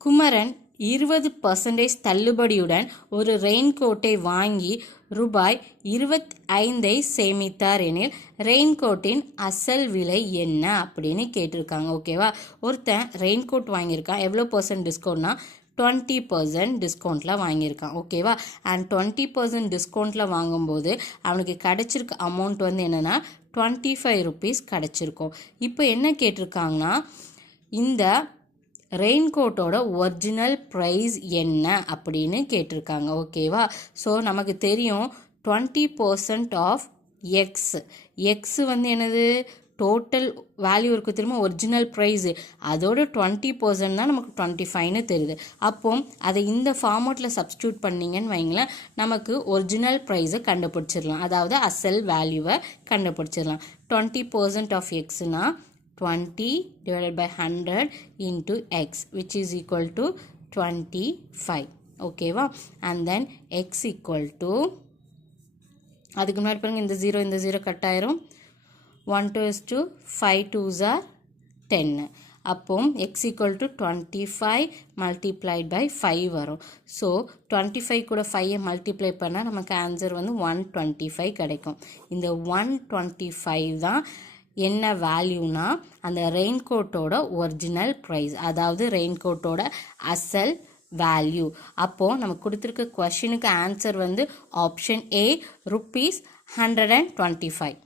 குமரன் 20% தள்ளுபடியுடன் ஒரு ரெயின்கோட்டை வாங்கி ரூபாய் 25 சேமித்தார் எனில் ரெயின்கோட்டின் அசல் விலை என்ன அப்படின்னு கேட்டிருக்காங்க. ஓகேவா, ஒருத்தன் ரெயின்கோட் வாங்கியிருக்கான். எவ்வளோ % டிஸ்கவுண்ட்னா 20% டிஸ்கவுண்ட்டில் வாங்கியிருக்கான். ஓகேவா, அண்ட் 20% டிஸ்கவுண்ட்டில் வாங்கும்போது அவனுக்கு கிடச்சிருக்க அமௌண்ட் வந்து என்னென்னா 25 rupees கிடச்சிருக்கும். இப்போ என்ன கேட்டிருக்காங்கன்னா, இந்த ரெயின்கோட்டோட ஒரிஜினல் ப்ரைஸ் என்ன அப்படின்னு கேட்டிருக்காங்க. ஓகேவா, ஸோ நமக்கு தெரியும் 20% ஆஃப் எக்ஸ் வந்து என்னது, டோட்டல் வேல்யூ இருக்குது திரும்ப ஒரிஜினல் ப்ரைஸு, அதோட 20% தான் நமக்கு 25ன்னு தெரியுது. அப்போ அதை இந்த ஃபார்மேட்டில் சப்ஸ்டியூட் பண்ணிங்கன்னு வைங்களேன், நமக்கு ஒரிஜினல் ப்ரைஸை கண்டுபிடிச்சிடலாம், அதாவது அசல் வேல்யூவை கண்டுபிடிச்சிடலாம். 20% of எக்ஸ்னா 20 divided by 100 into x, which is equal to 25. ஓகேவா, and then x equal to, அதுக்கு முன்னாடி பாருங்க இந்த 0 கட் ஆயிரும். 1 2 is 2, 5 2s are 10. அப்போ x equal to 25 multiplied by 5 வரும். ஸோ 25 கூட 5 மல்டிப்ளை பண்ணால் நமக்கு ஆன்சர் வந்து 125 கிடைக்கும். இந்த 125 தான் என்ன வேல்யூனா அந்த ரெயின்கோட்டோட ஒரிஜினல் ப்ரைஸ், அதாவது ரெயின்கோட்டோட அசல் வேல்யூ. அப்போது நமக்கு கொடுத்துருக்க கொஷினுக்கு ஆன்சர் வந்து ஆப்ஷன் ஏ, ₹125.